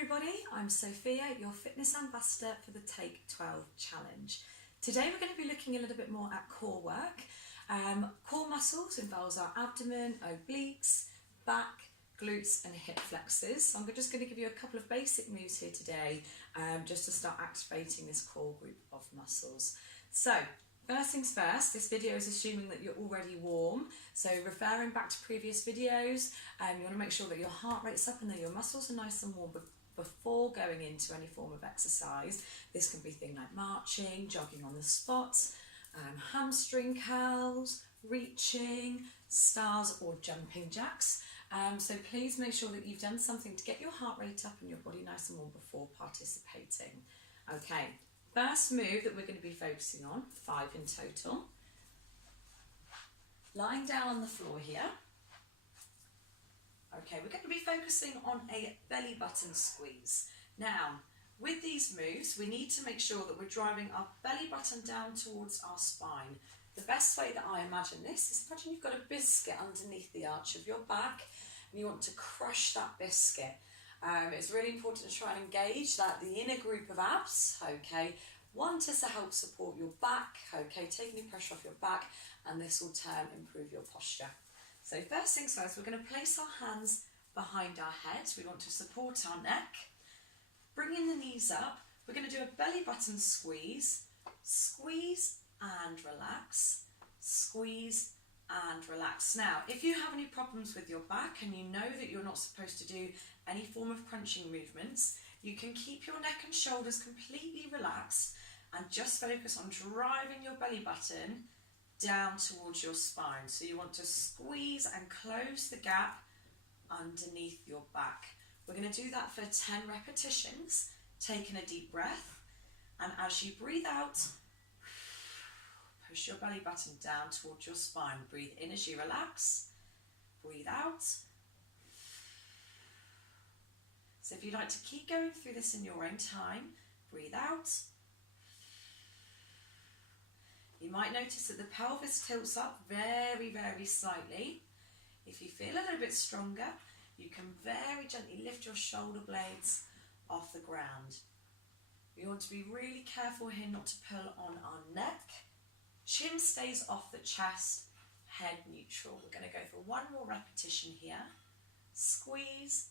everybody, I'm Sophia, your fitness ambassador for the Take 12 Challenge. Today we're going to be looking a little bit more at core work. Core muscles involves our abdomen, obliques, back, glutes and hip flexors. So I'm just going to give you a couple of basic moves here today just to start activating this core group of muscles. So first things first, this video is assuming that you're already warm. So referring back to previous videos, you want to make sure that your heart rate's up and that your muscles are nice and warm before going into any form of exercise. This can be things like marching, jogging on the spot, hamstring curls, reaching, stars or jumping jacks. So please make sure that you've done something to get your heart rate up and your body nice and warm before participating. Okay, first move that we're going to be focusing on, 5 in total. Lying down on the floor here. Okay, we're going to be focusing on a belly button squeeze. Now, with these moves, we need to make sure that we're driving our belly button down towards our spine. The best way that I imagine this is imagine you've got a biscuit underneath the arch of your back and you want to crush that biscuit. It's really important to try and engage the inner group of abs, okay? One to help support your back, okay, taking the pressure off your back, and this will improve your posture. So first things first, we're going to place our hands behind our head. We want to support our neck. Bringing the knees up, we're going to do a belly button squeeze, squeeze and relax, squeeze and relax. Now, if you have any problems with your back and you know that you're not supposed to do any form of crunching movements, you can keep your neck and shoulders completely relaxed and just focus on driving your belly button down towards your spine. So you want to squeeze and close the gap underneath your back. We're going to do that for 10 repetitions, taking a deep breath, and as you breathe out, push your belly button down towards your spine. Breathe in as you relax, breathe out. So if you'd like to keep going through this in your own time, breathe out. You might notice that the pelvis tilts up very, very slightly. If you feel a little bit stronger, you can very gently lift your shoulder blades off the ground. We want to be really careful here not to pull on our neck. Chin stays off the chest, head neutral. We're going to go for one more repetition here. Squeeze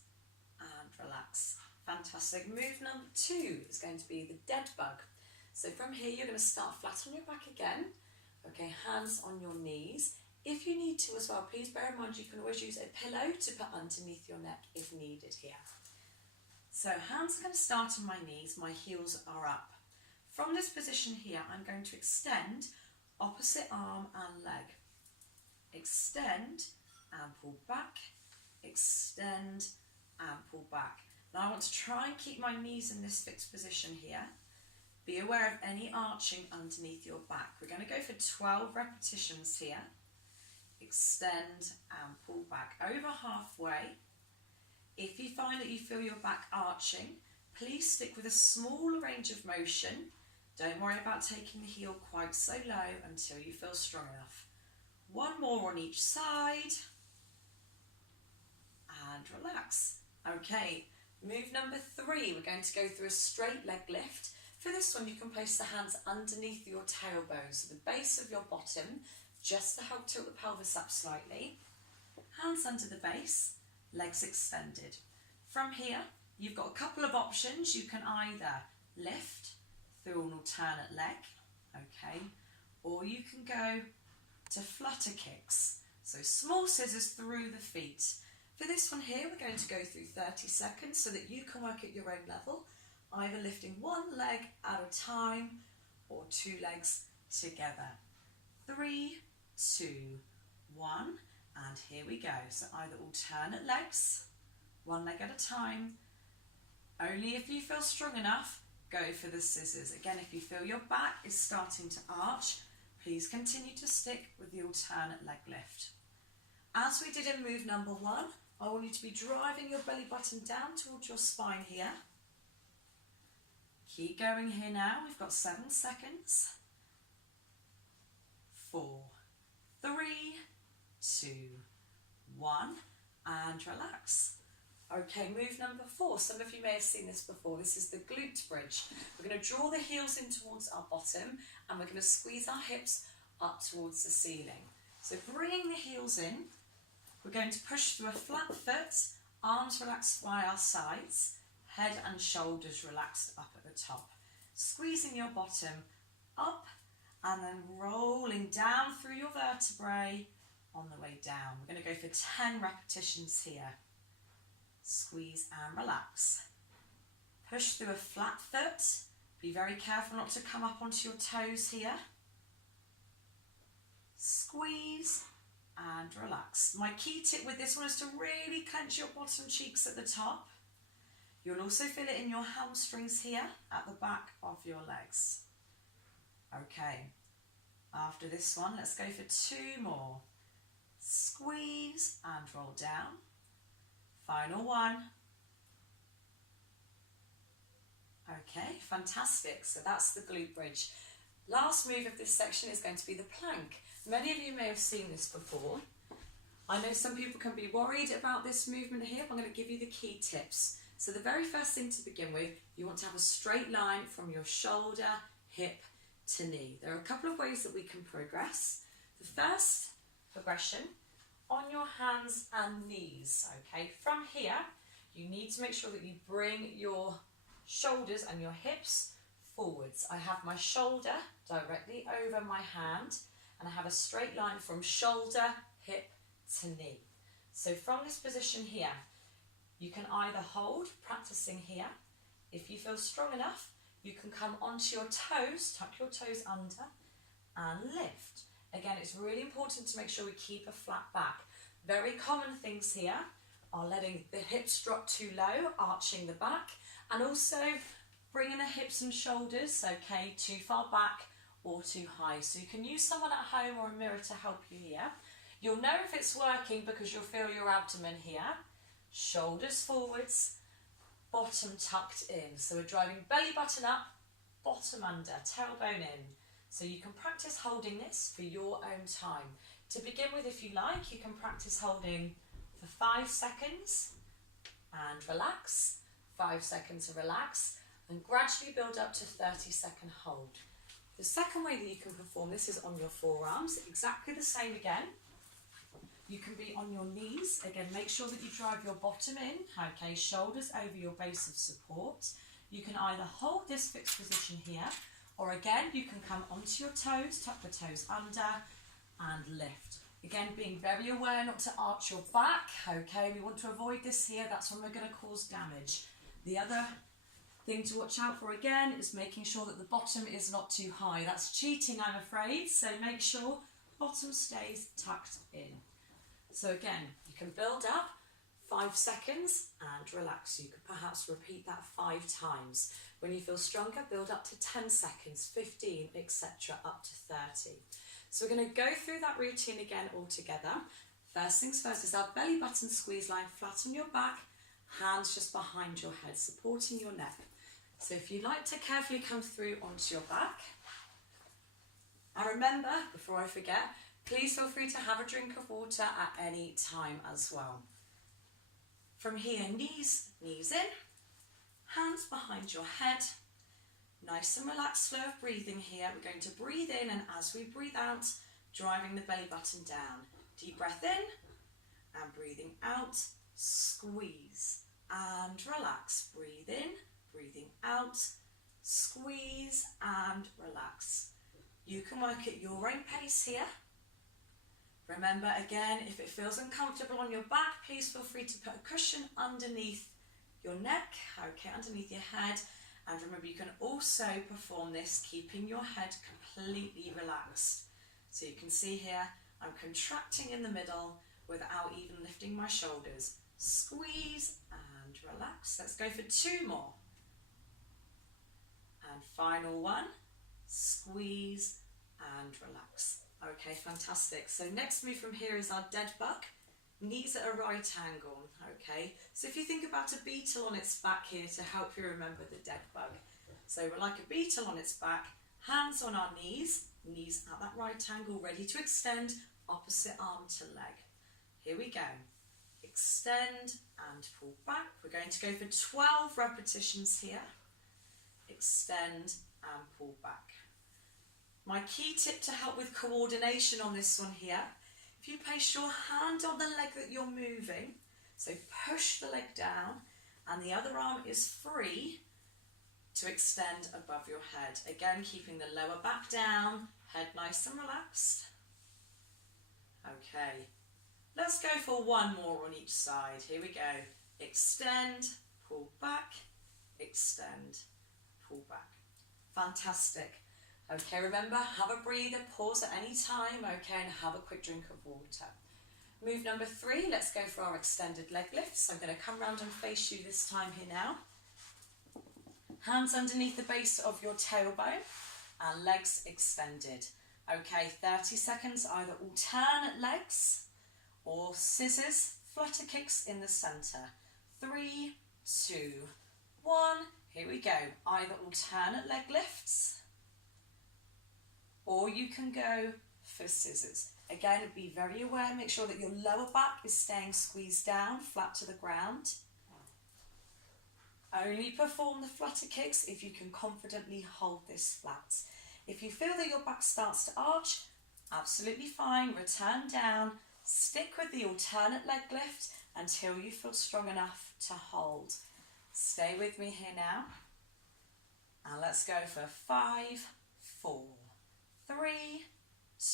and relax. Fantastic. Move number 2 is going to be the dead bug. So from here, you're going to start flat on your back again. Okay, hands on your knees. If you need to as well, please bear in mind you can always use a pillow to put underneath your neck if needed here. So hands are going to start on my knees, my heels are up. From this position here, I'm going to extend opposite arm and leg. Extend and pull back, extend and pull back. Now I want to try and keep my knees in this fixed position here. Be aware of any arching underneath your back. We're going to go for 12 repetitions here. Extend and pull back over halfway. If you find that you feel your back arching, please stick with a small range of motion. Don't worry about taking the heel quite so low until you feel strong enough. One more on each side. And relax. Okay, move number 3. We're going to go through a straight leg lift. For this one, you can place the hands underneath your tailbone, so the base of your bottom, just to help tilt the pelvis up slightly. Hands under the base, legs extended. From here, you've got a couple of options. You can either lift through an alternate leg, okay, or you can go to flutter kicks. So small scissors through the feet. For this one here, we're going to go through 30 seconds so that you can work at your own level, either lifting one leg at a time or 2 legs together. 3, 2, 1, and here we go. So either alternate legs, one leg at a time. Only if you feel strong enough, go for the scissors. Again, if you feel your back is starting to arch, please continue to stick with the alternate leg lift. As we did in move number 1, I want you to be driving your belly button down towards your spine here. Keep going here now. We've got 7 seconds. 4, 3, 2, 1, and relax. Okay, move number 4. Some of you may have seen this before. This is the glute bridge. We're going to draw the heels in towards our bottom and we're going to squeeze our hips up towards the ceiling. So bringing the heels in, we're going to push through a flat foot, arms relaxed by our sides, head and shoulders relaxed up at the top. Squeezing your bottom up and then rolling down through your vertebrae on the way down. We're going to go for 10 repetitions here. Squeeze and relax. Push through a flat foot. Be very careful not to come up onto your toes here. Squeeze and relax. My key tip with this one is to really clench your bottom cheeks at the top. You'll also feel it in your hamstrings here at the back of your legs. Okay, after this one, let's go for 2 more. Squeeze and roll down. Final one. Okay, fantastic. So that's the glute bridge. Last move of this section is going to be the plank. Many of you may have seen this before. I know some people can be worried about this movement here, but I'm going to give you the key tips. So the very first thing to begin with, you want to have a straight line from your shoulder, hip to knee. There are a couple of ways that we can progress. The first progression, on your hands and knees, okay? From here, you need to make sure that you bring your shoulders and your hips forwards. I have my shoulder directly over my hand and I have a straight line from shoulder, hip to knee. So from this position here, you can either hold, practicing here. If you feel strong enough, you can come onto your toes, tuck your toes under and lift. Again, it's really important to make sure we keep a flat back. Very common things here are letting the hips drop too low, arching the back, and also bringing the hips and shoulders, okay, too far back or too high. So you can use someone at home or a mirror to help you here. You'll know if it's working because you'll feel your abdomen here. Shoulders forwards, bottom tucked in. So we're driving belly button up, bottom under, tailbone in. So you can practice holding this for your own time. To begin with, if you like, you can practice holding for 5 seconds and relax, 5 seconds and relax, and gradually build up to 30-second hold. The second way that you can perform this is on your forearms, exactly the same again. You can be on your knees. Again, make sure that you drive your bottom in, okay, shoulders over your base of support. You can either hold this fixed position here, or again, you can come onto your toes, tuck the toes under, and lift. Again, being very aware not to arch your back, okay, we want to avoid this here, that's when we're going to cause damage. The other thing to watch out for again is making sure that the bottom is not too high. That's cheating, I'm afraid, so make sure bottom stays tucked in. So again, you can build up 5 seconds and relax. You could perhaps repeat that 5 times. When you feel stronger, build up to 10 seconds, 15, etc., up to 30. So we're going to go through that routine again all together. First things first is our belly button squeeze line flat on your back, hands just behind your head, supporting your neck. So if you'd like to carefully come through onto your back. And remember, before I forget, please feel free to have a drink of water at any time as well. From here, knees in, hands behind your head. Nice and relaxed flow of breathing here. We're going to breathe in, and as we breathe out, driving the belly button down. Deep breath in and breathing out, squeeze and relax. Breathe in, breathing out, squeeze and relax. You can work at your own pace here. Remember, again, if it feels uncomfortable on your back, please feel free to put a cushion underneath your neck, okay, underneath your head. And remember, you can also perform this keeping your head completely relaxed. So you can see here, I'm contracting in the middle without even lifting my shoulders. Squeeze and relax. Let's go for 2 more. And final one, squeeze and relax. Okay, fantastic. So next move from here is our dead bug. Knees at a right angle, okay? So if you think about a beetle on its back here to help you remember the dead bug. So we're like a beetle on its back, hands on our knees at that right angle, ready to extend, opposite arm to leg. Here we go. extend and pull back. We're going to go for 12 repetitions here. Extend and pull back. My key tip to help with coordination on this one here, if you place your hand on the leg that you're moving, so push the leg down and the other arm is free to extend above your head. Again, keeping the lower back down, head nice and relaxed. Okay, let's go for one more on each side. Here we go. Extend, pull back, extend, pull back. Fantastic. Okay, remember, have a breather, pause at any time, okay, and have a quick drink of water. Move number 3, let's go for our extended leg lifts. So I'm going to come round and face you this time here now. Hands underneath the base of your tailbone and legs extended. Okay, 30 seconds, either alternate legs or scissors, flutter kicks in the centre. 3, 2, 1, here we go. Either alternate leg lifts or you can go for scissors. Again, be very aware, make sure that your lower back is staying squeezed down, flat to the ground. Only perform the flutter kicks if you can confidently hold this flat. If you feel that your back starts to arch, absolutely fine, return down, stick with the alternate leg lift until you feel strong enough to hold. Stay with me here now. And let's go for 5, 4, 3,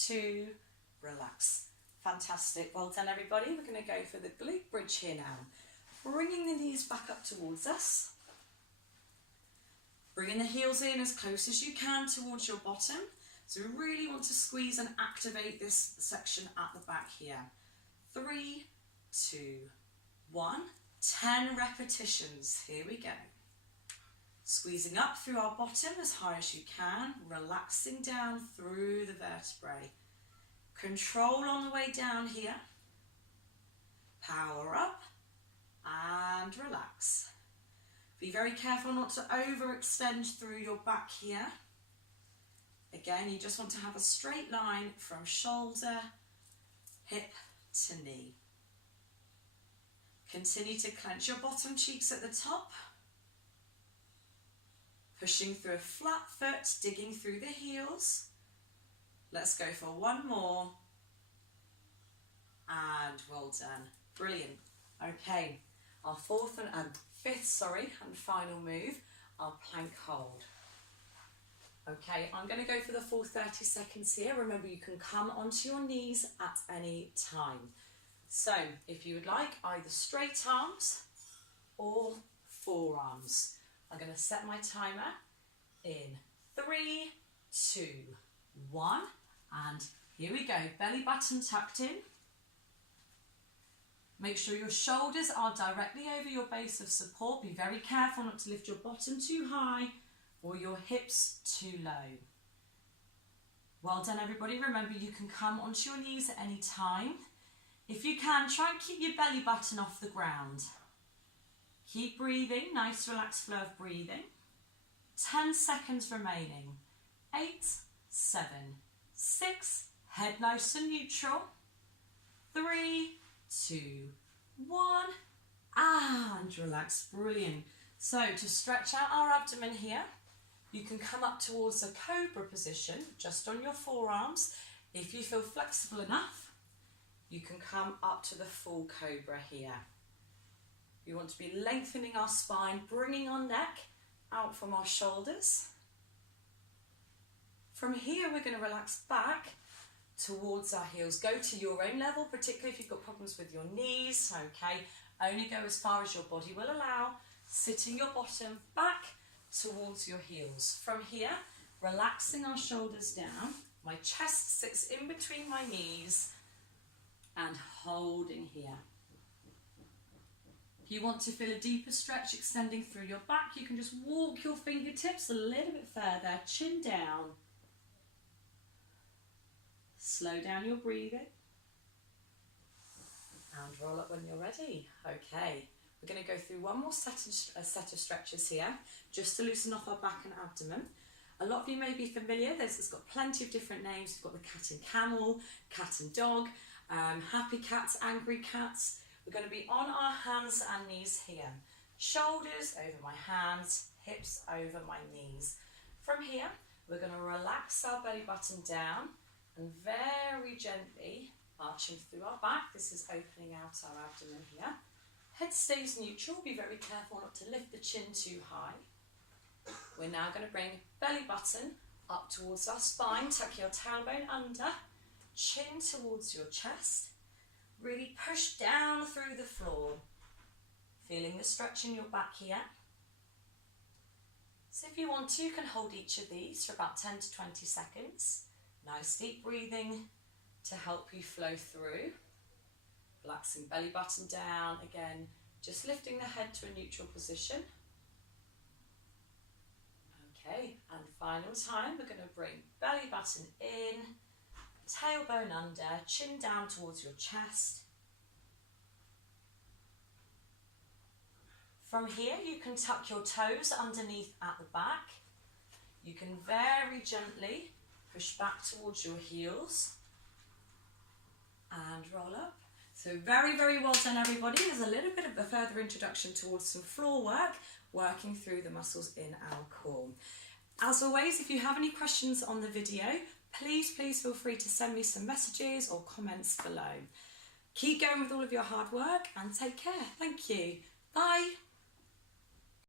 2, relax. Fantastic. Well done, everybody. We're going to go for the glute bridge here now. Bringing the knees back up towards us. Bringing the heels in as close as you can towards your bottom. So we really want to squeeze and activate this section at the back here. 3, 2, 1. 10 repetitions. Here we go. Squeezing up through our bottom as high as you can. Relaxing down through the vertebrae. Control on the way down here. Power up and relax. Be very careful not to overextend through your back here. Again, you just want to have a straight line from shoulder, hip to knee. Continue to clench your bottom cheeks at the top. Pushing through a flat foot, digging through the heels. Let's go for one more. And well done. Brilliant. Okay, our fifth and final move, our plank hold. Okay, I'm going to go for the full 30 seconds here. Remember, you can come onto your knees at any time. So, if you would like, either straight arms or forearms. I'm going to set my timer in 3, 2, 1, and here we go. Belly button tucked in. Make sure your shoulders are directly over your base of support. Be very careful not to lift your bottom too high or your hips too low. Well done, everybody. Remember, you can come onto your knees at any time. If you can, try and keep your belly button off the ground. Keep breathing, nice relaxed flow of breathing. 10 seconds remaining. 8, 7, 6, head nice and neutral. 3, 2, 1, and relax. Brilliant. So to stretch out our abdomen here, you can come up towards a cobra position, just on your forearms. If you feel flexible enough, you can come up to the full cobra here. We want to be lengthening our spine, bringing our neck out from our shoulders. From here, we're going to relax back towards our heels. Go to your own level, particularly if you've got problems with your knees, okay? Only go as far as your body will allow, sitting your bottom back towards your heels. From here, relaxing our shoulders down. My chest sits in between my knees and holding here. If you want to feel a deeper stretch extending through your back, you can just walk your fingertips a little bit further, chin down. Slow down your breathing. And roll up when you're ready. Okay, we're going to go through one more set of stretches here, just to loosen off our back and abdomen. A lot of you may be familiar, it's got plenty of different names. We've got the cat and camel, cat and dog, happy cats, angry cats. We're going to be on our hands and knees here. Shoulders over my hands, hips over my knees. From here, we're going to relax our belly button down and very gently arching through our back. This is opening out our abdomen here. Head stays neutral. Be very careful not to lift the chin too high. We're now going to bring belly button up towards our spine. Tuck your tailbone under, chin towards your chest. Really push down through the floor. Feeling the stretch in your back here. So if you want to, you can hold each of these for about 10 to 20 seconds. Nice deep breathing to help you flow through. Relaxing belly button down. Again, just lifting the head to a neutral position. Okay, and final time, we're going to bring belly button in, tailbone under, chin down towards your chest. From here, you can tuck your toes underneath at the back. You can very gently push back towards your heels and roll up. So very, very well done, everybody. There's a little bit of a further introduction towards some floor work, working through the muscles in our core. As always, if you have any questions on the video, please feel free to send me some messages or comments below. Keep going with all of your hard work and take care. Thank you. Bye.